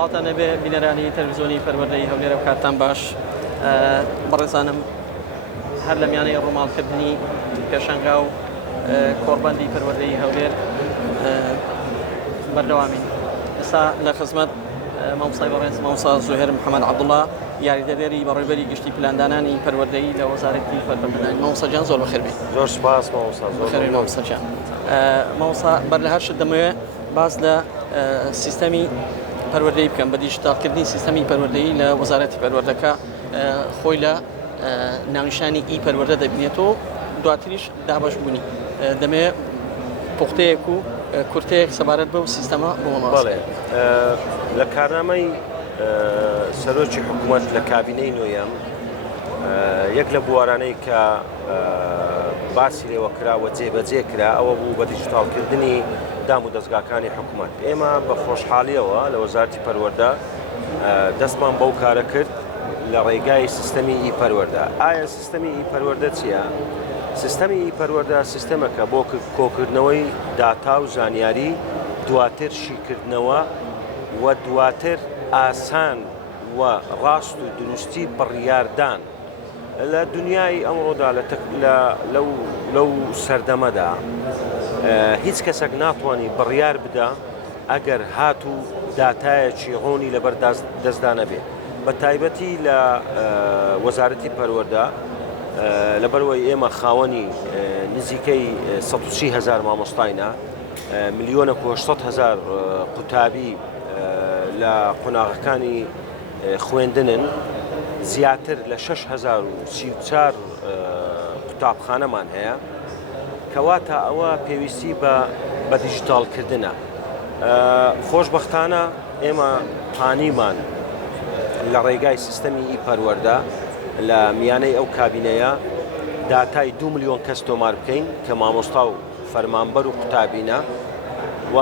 سڵاتە نەبێ بینەرانی تەلەڤیزیۆنی پەروەردەی هەولێرە و کاتتان باش بەڕێزانم هەر لە میانەی ڕووماڵکردنی پێشەنگا و کۆڕبەندی پەروەردەی هەولێر بەردەوامین. ئێستا لە خزمەت مامۆستای بەڕێز مامۆستا زوهێر محەممەد عەبدوڵڵا یاریدەدەری بەڕێوەبەری گشتی پلاندانانی پەروەردەیی لە وەزارەتی فەرهەنگ. مامۆستا جان زۆر بەخێر بێت. زۆر سپاس مامۆستا. زۆر بەخێر مامۆستا جان. مامۆستا بەر لە هەر شت دەمەوێت باز لە سیستەمی پەروەردەیی بکەم، بە دیجیتالکردنی سیستەمی پەروەردەیی لە وەزارەتی پەروەردەکە خۆی لە ناونیشانی ئی پەروەردە دەبینێتەوە، دواتریش دابەش بوونی دەمەوێت پوختەیەک و کورتەیەک سەبارەت بەو سیستەمە بۆڵێ لە کارنامەی سەرۆکی حکوومەت لە کابینەی نوێیەم یەک لە بوارانەی کە باسی لێوە کراوە جێبەجێ کرا ئەوە بوو بە دیجیتالکردنی دام و دەستگاکانی حکوومەت. ئێمە بە خۆشحاڵیەوە لە وەزارەتی پەروەردە دەستمان بەو کارە کرد لە ڕێگای سیستەمی ئی پەروەردە. ئایا سیستەمی ئی پەروەردە چییە؟ سیستەمی ئی پەروەردە سیستەمەکە بۆ کۆکردنەوەی داتا و زانیاری، دواتر شیکردنەوە و دواتر ئاسان و ڕاست و دروستی بڕیاردان لە دنیای ئەمڕۆدا لەو سەردەمەدا هیچ کەسێک ناتوانانی بڕیار بدە ئەگەر هات و داتایەکی ڕۆنی لەبەر دەستدا نەبێت. بە تایبەتی لە وەزارەتی پەروەردە لەبەرەوەی ئێمە خاوەنی نزیکەی 130,000 مامۆستاینە، 1,800,000 قوتابی لە قۆناغەکانی خوێندنن، زیاتر لە 6,034 قوتابخانەمان هەیە، کەواتە ئەوە پێویستی بە دیجیتالکردنە. خۆشبەختانە ئێمە پانیمان لە ڕێگای سیستەمی ئی پەروەردە لە میانەی ئەو کابینەیە داتای 2 ملیۆن کەس تۆمار بکەین کە مامۆستا و فەرمانبەر و قوتابینە و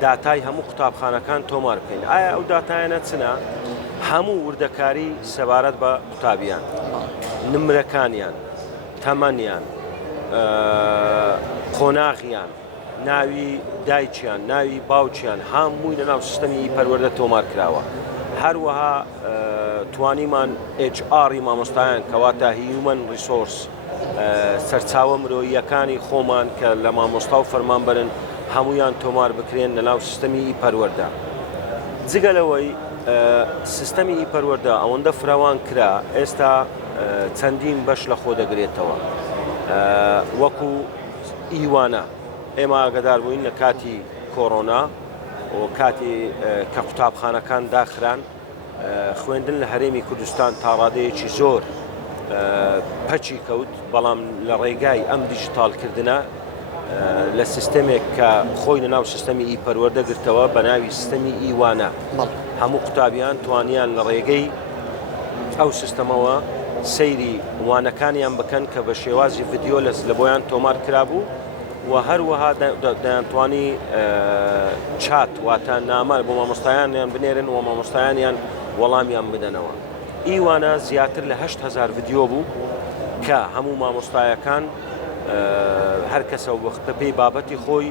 داتای هەموو قوتابخانەکان تۆمار بکەین. ئایا ئەو داتایانە چنە؟ هەموو وردەکاری سەبارەت بە قوتابیان، نمرەکانیان، تەمەنیان، قۆناغیان، ناوی دایکیان، ناوی باوکیان، هەمووی لەناو سیستەمی ئی پەروەردە تۆمار کراوە. هەروەها توانیمان HR مامۆستایان کەواتە هیومەن ریسۆرس، سەرچاوە مرۆییەکانی خۆمان کە لە مامۆستا و فەرمانبەرن هەمویان تۆمار بکرێن لەناو سیستەمی ئی پەروەردە. جگەلەوەی سیستەمی ئی پەروەردە ئەوەندە فراوان کرا ئێستا چەندین بەش لە خۆ دەگرێتەوە. وەکو ئیوانە ئێمە ئاگادار بووین لە کاتی کۆڕۆنا و کاتی کە قوتابخانەکان داخران، خوێندن لە هەرێمی کوردستان تا ڕادەیەکی زۆر پەچی کەوت، بەڵام لە ڕێگای ئەم دیجیتالکردنە لە سیستەمێک کە خۆی لەناو سیستەمی ئی پەروەردە گرتەوە بە ناوی سیستەمی ئیوانە، هەموو قوتابیان توانیان لە ڕێگەی ئەو سیستەمەوە سەیری وانەکانیان بکەن کە بە شێوازی ڤیدیۆ لە بۆیان تۆمار کرابوو و هەروەها دەیانتوانی چات واتە نامە بۆ مامۆستایانیان بنێرن و مامۆستایانیان وەڵامیان بدەنەوە. ئیوانە زیاتر لە 8,000 ڤیدیۆ بوو کە هەموو مامۆستایەکان هەر کەسە پێی بابەتی خۆی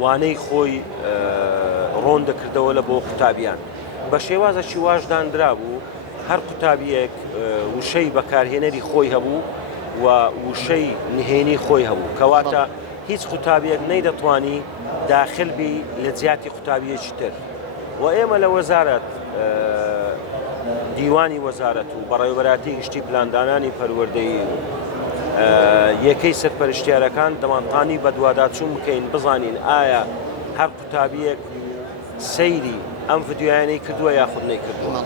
وانەی خۆی ڕۆن دەکردەوە لە بۆ قوتابیان. بە شێوازەکی واشدانرا بوو، هەر قوتابیەک وشەی بەکارهێنەری خۆی هەبوو و وشەی نهێنی خۆی هەبوو، کەواتە هیچ قوتابیەک نەیدەتوانی داخل بی لە جیاتی قوتابیەکی تر. و ئێمە لە وەزارەت دیوانی وەزارەت و بەڕێوەبەراتی گشتی پلاندانانی پەروەردەیی یەکەی سەرپەرشتیارەکان دەمانتانی بە دوواداچوون بکەین بزانین ئایا هەر قوتابیەک سەیری ئەم ڤیدیۆیانەی کردووە یاخود نەیکردووە.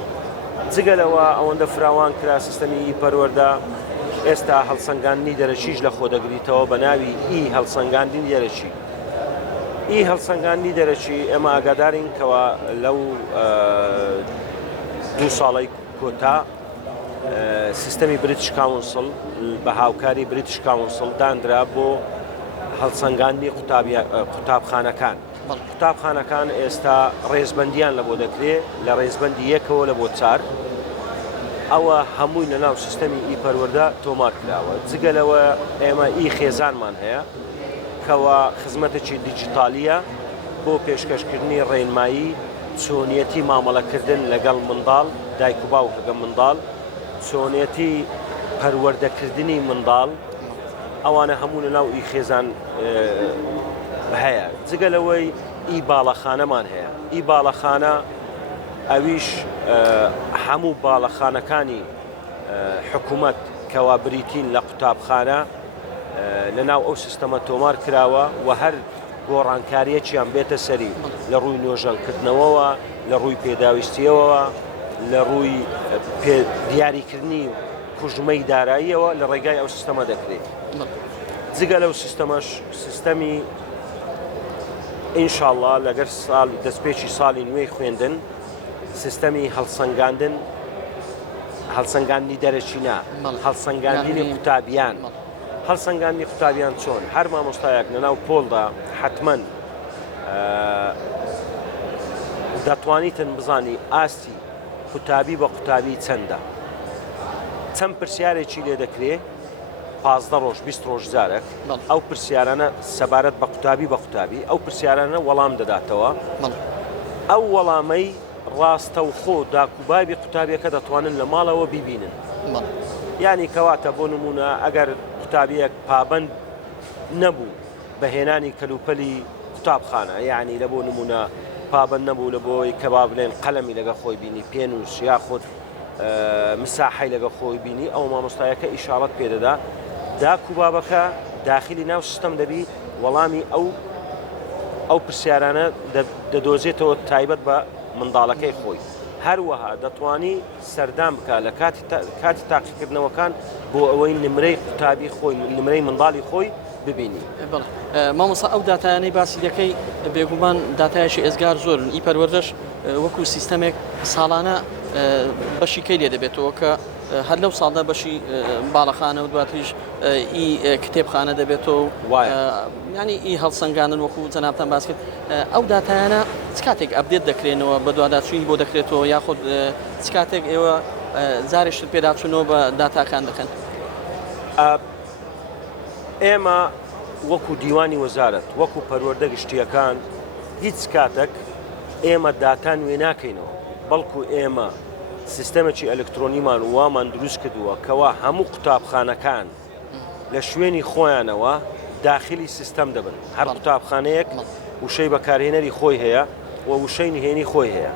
جگەلەوە ئەوەندە فراوان کرا سیستەمی ئی پەروەردە ئێستا هەڵسەنگاندنی دەرەچیش لە خۆ دەگریتەوە بە ناوی ئی هەڵسەنگاندنی دەرەچی. ئی هەڵسەنگاندنی دەرەچی ئێمە ئاگادارین کەوە لەو 2 ساڵی کۆتا سیستەمی بریتیش کاونسڵ بە هاوکاری بریتیش کاونسڵ دانرا بۆ هەڵسەنگاندنی قوتابخانەکان. قوتابخانەکان ئێستا ڕێزبەندیان لە بۆ دەکرێت لە ڕێزبەندی 1ەوە لە بۆ 4. ئەوە هەمووی لەناو سیستەمی ئی پەروەردە تۆمار کراوە. جگەلەوە ئێمە ئی خێزانمان هەیە کەوە خزمەتێکی دیجیتالیە بۆ پێشکەشکردنی ڕێنمایی چۆنیەتی مامەڵەکردن لەگەڵ منداڵ دایک و باوک لەگەڵ منداڵ چۆنیەتی پەروەردەکردنی منداڵ ئەوانە هەموو لە ناو ئی خێزان هەیە جگە لەوەی ئی باڵەخانەمان هەیە ئی باڵەخانە ئەویش هەموو باڵەخانەکانی حکوومەت کەوا بریتین لە قوتابخانە لە ناو ئەو سیستەمە تۆمار کراوە و هەر گۆڕانکاریەکیان بێتە سەری لە ڕووی نۆژەنکردنەوەوە لە ڕووی پێداویستیەوەوە لە ڕووی دیاریکردنی کوژمەی داراییەوە لە ڕێگای ئەو سیستەمە دەکرێت جگە لەو سیستەمەش سیستەمی ئینشاءڵڵا لەگەر دەستپێکی ساڵی نوێی خوێندن سیستەمی هەڵسەنگاندنی دەرەچینە هەڵسەنگاندنی قوتابیان هەڵسەنگاندنی قوتابیان چۆن هەر مامۆستایەک لەناو پۆلدا حتمەن دەتوانیتن بزانی ئاستی قوتابی بە قوتابی چەندە چەند پرسیارێکی لێ دەکرێت 15 ڕۆژ 20 ڕۆژ جارێک ئەو پرسیارانە سەبارەت بە قوتابی بە قوتابی ئەو پرسیارانە وەڵام دەداتەوە ئەو وەڵامەی ڕاستە و خۆ داکوبابی قوتابیەکە دەتوانن لە ماڵەوە بیبینن یعنی کەواتە بۆ نمونە ئەگەر قوتابیەک پابند نەبوو بەهێنانی کەلوپەلی قوتابخانە یعنی لە بۆ نمونە پابند نەبوو لە بۆی کە با بڵێن قەلەمی لەگە خۆی بینی پێنووس یاخود مساحی لەگە خۆی بینی ئەو مامۆستایەکە ئیشارەت پێدەدا داکوبابەکە داخلی ناو سیستەم دەبی وەڵامی ئەو پرسیارانە دەدۆزێتەوە تایبەت بە منداڵەکەی خۆی هەروەها دەتوانی سەردان بکە لە کاتی تاقیکردنەوەکان بۆ ئەوەی نمرەی قوتابی خۆی نمرەی منداڵی خۆی ببینی مامۆستا ئەو داتایانەی باسی دەکەی بێگومان داتایشی ئێزگار زۆرن ئی پەروەردەش وەکو سیستەمێک ساڵانە بەشی کەی لێ دەبێتەوە کە هەر لەو ساڵدا بەشی باڵەخانە و دواتریش ئی کتێبخانە دەبێتەوە ینی ئی هەڵسەنگاندن وەکو جەنابتان باس کرد ئەو داتایانە چ کاتێک ئەپدێت دەکرێنەوە بە دوواداچووی بۆ دەکرێتەوە یاخود چ کاتێک ئێوە جارێشتر پێداچوونەوە بە داتاکان دەکەن ئێمە وەکو دیوانی وەزارەت وەکو پەروەردە گشتیەکان هیچ کاتێک ئێمە داتان وێ ناکەینەوە بەڵکو ئێمە سیستەمێکی ئەلکترۆنیمان وامان دروست کردووە کەوا هەموو قوتابخانەکان لە شوێنی خۆیانەوە داخلی سیستەم دەبن هەر قوتابخانەیەک وشەی بەکارهێنەری خۆی هەیە و وشەی نهێنی خۆی هەیە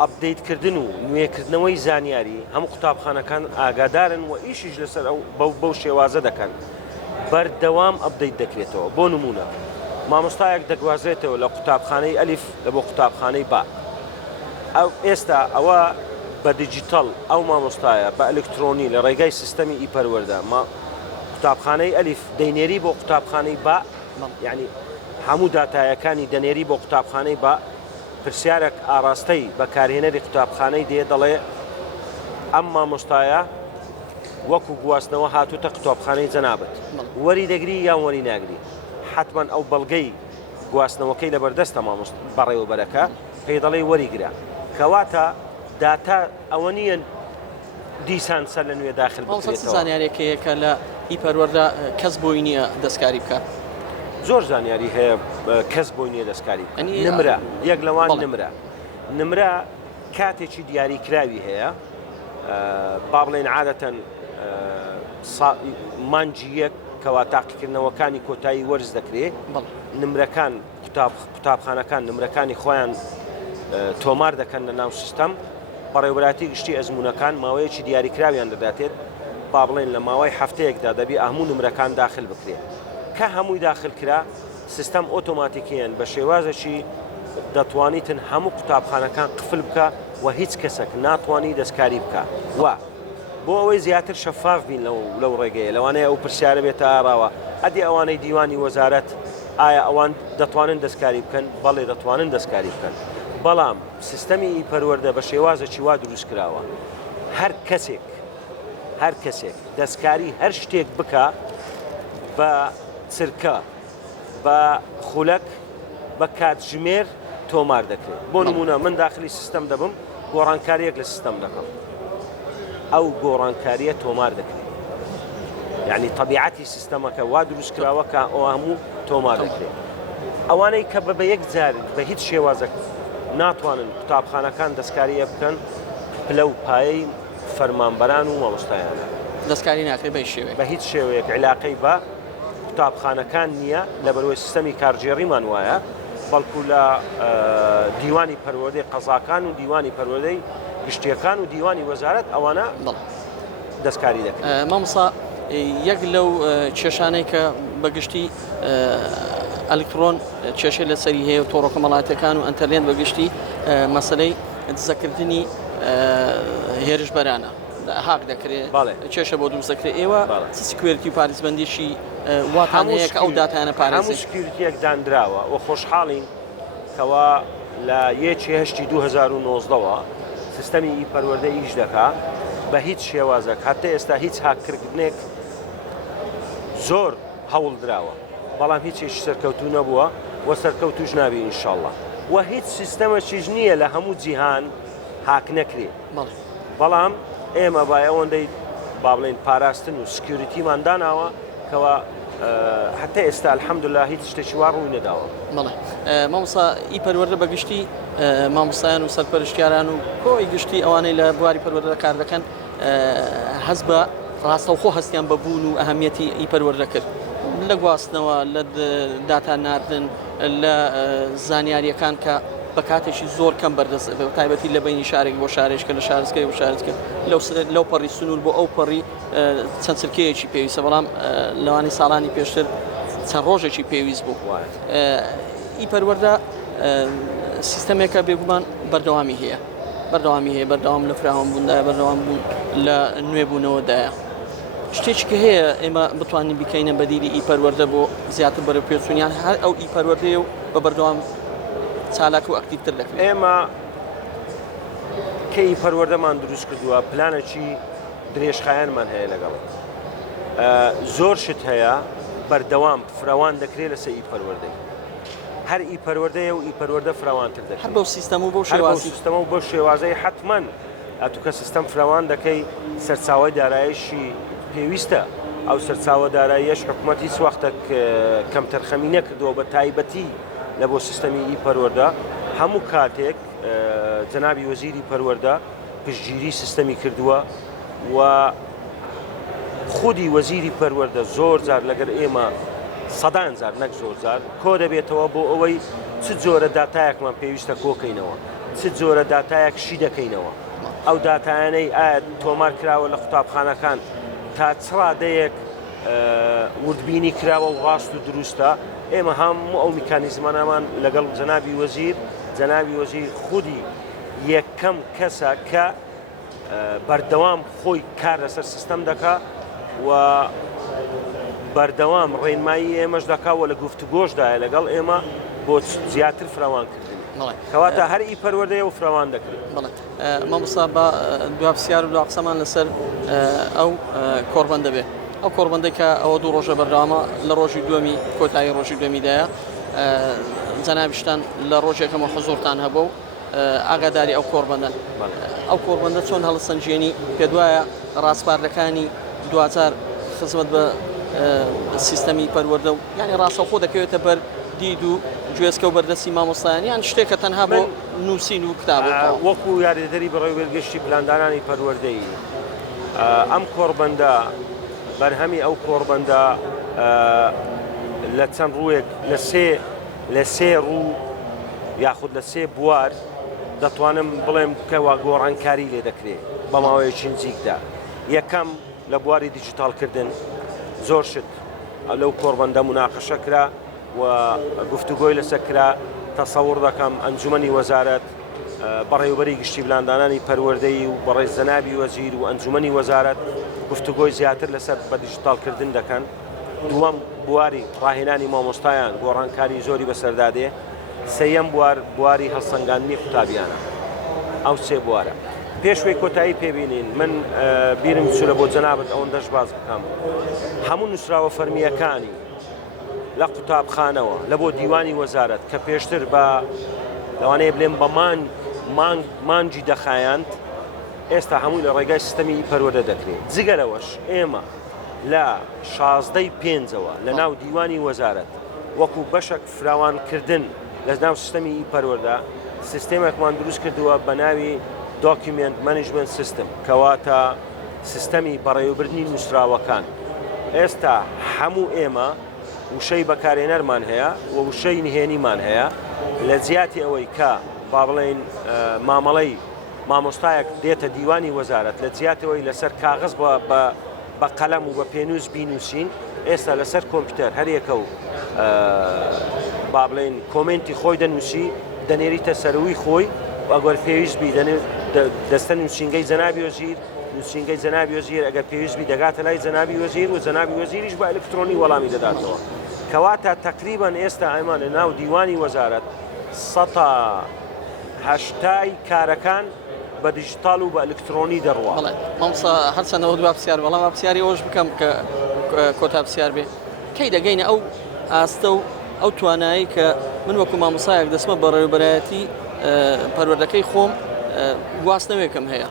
ئەپدەیتکردن و نوێکردنەوەی زانیاری هەموو قوتابخانەکان ئاگادارن و ئیشیش لەسەر بەو شێوازە دەکەن بەردەوام ئەپدەیت دەکرێتەوە بۆ نمونە مامۆستایەک دەگوازرێتەوە لە قوتابخانەی ئەلیف لە بۆ قوتابخانەی با ئەو ئێستا ئەوە بە دیجیتەڵ ئەو مامۆستایە بە ئەلکترۆنی لە ڕێگای سیستەمی ئی پەروەردە قوتابخانەی ئەلیف دەینێری بۆ قوتابخانەی با یعنی هەموو داتایەکانی دەنێری بۆ قوتابخانەی با پرسیارێک ئاراستەی بەکارهێنەری قوتابخانەی دێ دەڵێ ئەم مامۆستایە وەکو گواستنەوە هاتووتە قوتابخانەی جەنابەت وەری دەگری یان وەری ناگری حتمەن ئەو بەڵگەی گواستنەوەکەی لەبەردەستە بەڕێوەبەرەکە پێی دەڵێ وەریگرە کەواتە داتا ئەوە نییە دیسان سەر لە نوێ داخل بکرێتەوە زانیارێکەیە کە لە ئی پەروەردە کەس بۆی نییە دەستکاری بکات زۆر زانیاری هەیە کەس بۆی نییە دەستکاری نمرە یەک لەوان نمرە کاتێکی دیاریکراوی هەیە با بڵێن عادەتەن مانجی یەک کەوا تاقیکردنەوەکانی کۆتایی وەرز دەکرێت نمرەکان قوتابخانەکان نمرەکانی خۆیان تۆمار دەکەن لە ناو سیستەم بەڕێوەبەراتی گشتی ئەزمونونەکان ماوەیەکی دیاریکراویان دەداتێت با بڵێن لە ماوەی هەفتەیەکدا دەبی هەموو نمرەکان داخل بکرێت کە هەمووی داخل کرا سیستەم ئۆتۆماتیکیان بە شێوازەکی دەتوانیتن هەموو قوتابخانەکان قفل بکە و هیچ کەسێک ناتوانی دەستکاری بکە و بۆ ئەوەی زیاتر شەفاف بین لەو ڕێگەیە لەوانەیە ئەو پرسیارە بێتە ئاراوە ئەدی ئەوانەی دیوانی وەزارەت ئایا ئەوان دەتوانن دەستکاری بکەن بەڵێ دەتوانن دەستکاری بکەن بەڵام سیستەمی ئی پەروەردە بە شێوازێکی وا دروست کراوە هەر کەسێک دەستکاری هەر شتێک بکە بە چرکە بە خولەک بە کاتژمێر تۆمار دەکرێت بۆ نمونە من داخلی سیستەم دەبم گۆڕانکاریەک لە سیستەم دەکەم ئەو گۆڕانکاریە تۆمار دەکرێت یعنی طبیعەتی سیستەمەکە وا دروست کراوە کە ئەو هەموو تۆمار دەکرێت ئەوانەی کە بە یەک جار بە هیچ شێوازە ناتوانن قوتابخانەکان دەستکاریە بکەن پلە و پایەی فەرمانبەران و مامۆستایانە دەستکاری ناکرێت بە شێوەیە بە هیچ شێوەیەک علاقەی بە قوتابخانەکان نییە لە بەرەوەی سیستەمی کارژێڕیمان وایە بەڵکو لە دیوانی پەروەردەی قەزاکان و دیوانی پەروەردەی گشتیەکان و دیوانی وەزارەت ئەوانە دەستکاری دەکەن. مامۆستا یەک لەو کێشانەی کە بەگشتی ئەلکترۆن کێشە لەسەری هەیە و تۆڕە کۆمەڵاتیەکان و ئەنتەرنێت بەگشتی مەسەلەی دزەکردنی هێرشبەرانە حاق دەکرێت کێشە بۆ دروستەکرێت ئێوە سکوێرتی و پارێزبەندیشی واتان هەیە کە ئەو داتانە پارێزی هەموو سکیورتیەک دانراوە و خۆشحاڵین کەوا لە 2019ەوە سیستەمی پەروەردە ئیش دەکا بە هیچ شێوازێک هەتا ئێستا هیچ هاکردنێک زۆر هەوڵ دراوە بەڵام هیچێکی سەرکەوتو نەبووە و سەرکەوتوش نابی ئینشاءڵڵا و هیچ سیستەمەشیش نییە لە هەموو جیهان هاک نەکرێ بەڵام ئێمە با ئەوەندەی با بڵێن پاراستن و سکیوریتیمان داناوە کەوا حتى ئێستا الحەمدولله هیچ شتێکی وا ڕووی نەداوە. بەڵێ مامۆستا ئی پەروەردە بەگشتی مامۆستایان و سەرپەرشتیاران و کۆی گشتی ئەوانەی لە بواری پەروەردە کار دەکەن حەز بە ڕاستەوخۆ هەستیان بەبوون و ئەهەمیەتی ئی پەروەردە کرد لە گواستنەوە لە داتا ناردن لە زانیاریەکان کە بە کاتێکی زۆر کەم بەردەست تایبەتی لە بینی شارێک بۆ شارێککە لە شارسکەی بۆ شارسکە لەو پەڕی سنوور بۆ ئەو پەڕی چەند سرکەیەکی پێویستە بەڵام لەوانی ساڵانی پێشتر چەند ڕۆژێکی پێویست بوو ئی پەروەردە سیستەمێکە بێگومان بەردەوامی هەیە بەردەوام لە فراوان بووندایە بەردەوام بوون لە نوێبوونەوەدایە شتێکی کە هەیە ئێمە بتوانین بکەینە بەدیری ئی پەروەردە بۆ زیاتر بەرەو پێچوونیان هەر ئەو ئی پەروەردەیە و بە بەردەوام چالاک و ئەکتیڤتر دەکرێت. ئێمە کە ئی پەروەردەمان دروست کردووە پلانێکی درێژخایەنمان هەیە لەگەڵ زۆر شت هەیە بەردەوام فراوان دەکرێت لەسەر ئی پەروەردەی هەر ئی پەروەردەیە و ئی پەروەردە فراوانتر دەکرێت هەر بەو سیستەم و بۆ شێوازی سیستەمە و بۆ شێوازەی حتمەن ئەتوکە سیستەم فراوان دەکەی سەرچاوەی داراییشی پێویستە ئەو سەرچاوە داراییەش حکوومەت هیچ وەختێک کەمتەرخەمی نەکردەوە بە تایبەتی لە بۆ سیستەمی ئی پەروەردە هەموو کاتێک جەنابی وەزیری پەروەردە پشتگیری سیستەمی کردووە و خودی وەزیری پەروەردە زۆر جار لەگەر ئێمە سەدان جار نەک زۆر جار کۆ دەبێتەوە بۆ ئەوەی چ جۆرە داتایەکمان پێویستە کۆکەینەوە چ جۆرە داتایەک شی دەکەینەوە ئەو داتایانەی ئایا تۆمار کراوە لە قوتابخانەکان تا چ ڕادەیەک وردبینی کراوە و ڕاست و دروستە ئێمە هەموو ئەو میکانیزمانەمان لەگەڵ جەنابی وەزیر خودی یەکەم کەسە کە بەردەوام خۆی کار لەسەر سیستەم دەکا و بەردەوام ڕێنمایی ئێمەش دەکاوە لە گفتوگۆشدایە لەگەڵ ئێمە بۆ زیاتر فراوانکردن کەواتە هەر ئی پەروەردەیە و فراوان دەکرێت. مامۆستا بە دوابسیار و دوقسەمان لەسەر ئەو کۆڕبەندە بێ ئەو کۆڕبەندەی کە ئەوە دوو ڕۆژە بەردەوامە لە ڕۆژی دووەمی کۆتایی ڕۆژی دووەمیدایە جەنابیشتان لە ڕۆژێکەمە حزوورتان هەبوو و ئاگاداری ئەو کۆڕبەندن ئەو کۆڕبەندە چۆن هەڵسەنجێنی پێ دوایە ڕاستپاردەکانی دوجار خزمەت بە سیستەمی پەروەردە و یعنی ڕاستەوخۆ دەکەوێتە بەر دید و گوێزکە و بەردەستی مامۆستایان یان شتێکە تەنها بۆ نووسین و کتاب وەکو یاریدەری بەڕێوەی وێرگەشتی پلاندانانی پەروەردەی ئەم کۆڕبەندە بەرهەمی ئەو کۆڕبەندە لە چەند ڕوویەک لە سێ ڕوو یاخود لە سێ بوار دەتوانم بڵێم کەوا گۆڕانکاری لێ دەکرێت بە ماوەیەکی نزیکدا یەکەم لە بواری دیجیتالکردن زۆر شت لەو کۆڕبەندە مناقەشە کرا و گفتوگۆی لەسەر کرا تەسەوڕ دەکەم ئەنجومەنی وەزارەت بەڕێوەبەری گشتی پلاندانانی پەروەردەی و بەڕێز جەنابی وەزیر و ئەنجومەنی وەزارەت گفتوگۆی زیاتر لەسەر بە دیجیتالکردن دەکەن دووەم بواری ڕاهێنانی مامۆستایان گۆڕانکاری زۆری بەسەردادێ سەیەم بواری هەڵسەنگاندنی قوتابیانە ئەو سێ بوارە پێشوەی کۆتایی پێبینین من بیرم چوورە بۆ جەنابەت ئەوەندەش باز بکەم هەموو نووسراوە فەرمیەکانی لە قوتابخانەوە لە بۆ دیوانی وەزارەت کە پێشتر بە لەوانەیە بڵێم بە مانجی دەخایاند ئێستا هەمووی لە ڕێگای سیستەمی پەروەردە دەکرێت جگەرەوەش ئێمە لە 16ی پێنجەوە لە ناو دیوانی وەزارەت وەکو بەشێک فراوانکردن لە ناو سیستەمی پەروەردە سیستێمێکمان دروست کردووە بە ناوی دۆکیومنت مانیجمنت سیستم کەواتە سیستەمی بەڕێوەبردننی نووسراوەکان. ئێستا هەموو ئێمە وشەی بەکارهێنەرمان هەیە و وشەی نهێنیمان هەیە لە جیاتی ئەوەی کە با بڵێن مامەڵەی مامۆستایەک دێتە دیوانی وەزارەت لە جیاتەوەی لەسەر کاغز بە قەلەم و بە پێنووس بینووسین ئێستا لەسەر کۆمپیوتەر هەرێکە و با بڵێن کۆمنتی خۆی دەنووسی دەنێریتە سەروی خۆی ئەگەر پێویست بی دەستە نووسینگەی جەنابی وەزیر نووسینگەی جەنابی وەزیر ئەگەر پێویست بی دەگاتە لای جەنابی وەزیر و جەنابی وەزیریش بە ئەلکترۆنی وەڵامی دەداتەوە. کەواتە تقریبان ئێستا ئەمان لە ناو دیوانی وەزارەت 180 کارەکان بە دیجیتال و بە ئەلکترۆنی دەڕوە. مامۆستا هەرچەندەوە دو پرسیار بەڵام پرسیاری ئەوش بکەم کە کۆتا پرسیار بێ کەی دەگەینە ئەو ئاستە و ئەو توانایی کە من وەکو مامۆسایەک دەسمە بە ڕێوەبەرایەتی پەروەردەکەی خۆم گواستنەوەیەکەم هەیە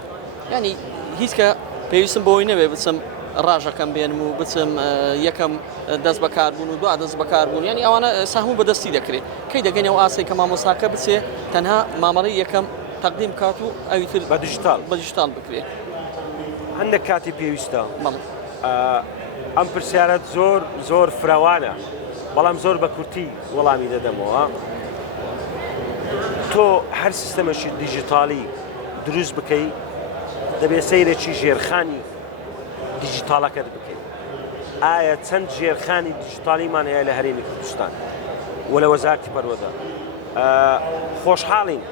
ینی هیچ کە پێویستم بۆی نەبێ بچم ڕاژەکەم بێنم و بچم یەکەم دەست بەکاربوون و دو دەست بەکاربوون ینی ئەوانە ساهموو بەدەستی دەکرێت کەی دەگەینە ئەو ئاسی کە مامۆساکە بچێ تەنها مامەڵی یەکەم تەقدیم کات و ئەویتر بە دیجیتال بکرێت. هەندێک کاتی پێویستە ئەم پرسیارەت زۆر فراوانە بەڵام زۆر بە کورتی وەڵامی دەدەمەوە. تۆ هەر سیستەمەشی دیجیتالی دروست بکەی دەبێت سەیرێکی ژێرخانی دیجیتالەکەت بکەیت. ئایا چەند ژێرخانی دیجیتالیمان هەیە لە هەرێمی کوردستان و لە وەزارەتی پەروەردە؟ خۆشحاڵین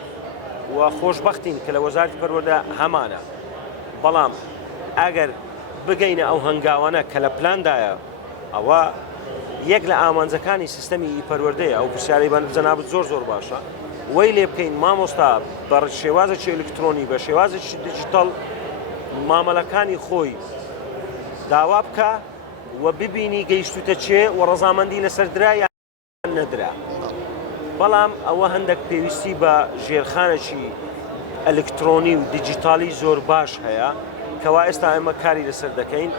و خۆشبەختین کە لە وەزارەتی پەروەردە هەمانە، بەڵام ئەگەر بگەینە ئەو هەنگاوانە کە لە پلاندایە ئەوە یەک لە ئامانجەکانی سیستەمی پەروەردەیە. ئەو پرسیارەی جەنابەت زۆر باشە وەی لێ بکەین مامۆستا بە شێوازێکی ئەلکترۆنی بە شێوازێکی دیجیتال مامەلەکانی خۆی داوا بکە و ببینی گەیشتوتە چێ و ڕەزامەندی لەسەر درا یان نەدرا. بەڵام ئەوە هەندێک پێویستی بە ژێرخانێکی ئەلکترۆنی و دیجیتالی زۆر باش هەیە کەوا ئێستا ئێمە کاری لەسەر دەکەین.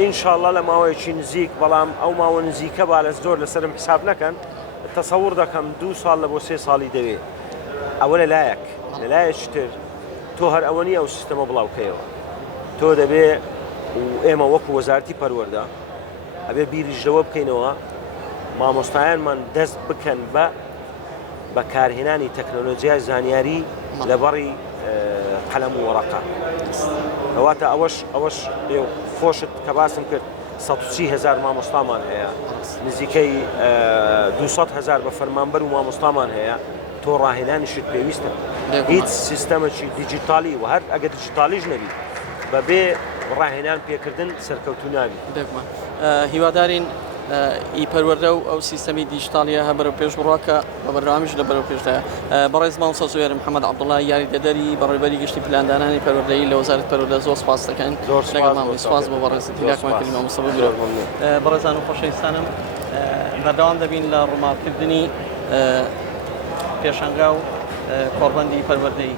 ئینشاءڵڵا لە ماوەیەکی نزیک، بەڵام ئەو ماوە نزیکە با لە زۆر لەسرم حساب نەکەن، تەسەوور دەکەم 2 ساڵ لە بۆ 3 ساڵی دەوێت. ئەوە لەلایەکی تر تۆ هەر ئەوە نیە ئەو سیستەمە بڵاوکەیەوە. تۆ دەبێ ئێمە وەکو وەزارەتی پەروەردە ئەبێ بیریژەوە بکەینەوە مامۆستایانمان دەست بکەن بە بەکارهێنانی تەکنۆلۆژیای زانیاری لەبەڕی قەلەم و وەرەقە. کەواتە ئەوەش خۆشت کە باسم کرد 130,000 مامۆستامان هەیە، نزیکەی 200,000 بە فەرمانبەر و مامۆستامان هەیە. تۆ ڕاهێنانیشت پێویستە هیچ سیستەمێکی دیجیتالی و هەر ئەگە دیجیتالیش نەبی بەبێ ڕاهێنان پێکردن سەرکەوتو نابی. هیوادارین ئیپەروەردە و ئەو سیستەمی دیجیتالیە هە بەرەو پێش بڕواکە بە بەردەوامیش لە بەرەو پێشدایە. بەڕێز مامۆستا زوێر محەممەد عەبدوڵڵا یاریدەدەری بەڕێوەبەری گشتی پلاندانانی پەروەردەیی لە وەزارەتی پەروەردە زۆر سپاس دەکەین. سپاس بۆ بەڕێزی لاکمان کردی مامۆستا بگرە. بەڕێزان و خۆشەویستانم بەردەوام دەبین لە ڕووماڵکردنی پێشەنگا و کۆڕبەندی پەروەردەیی.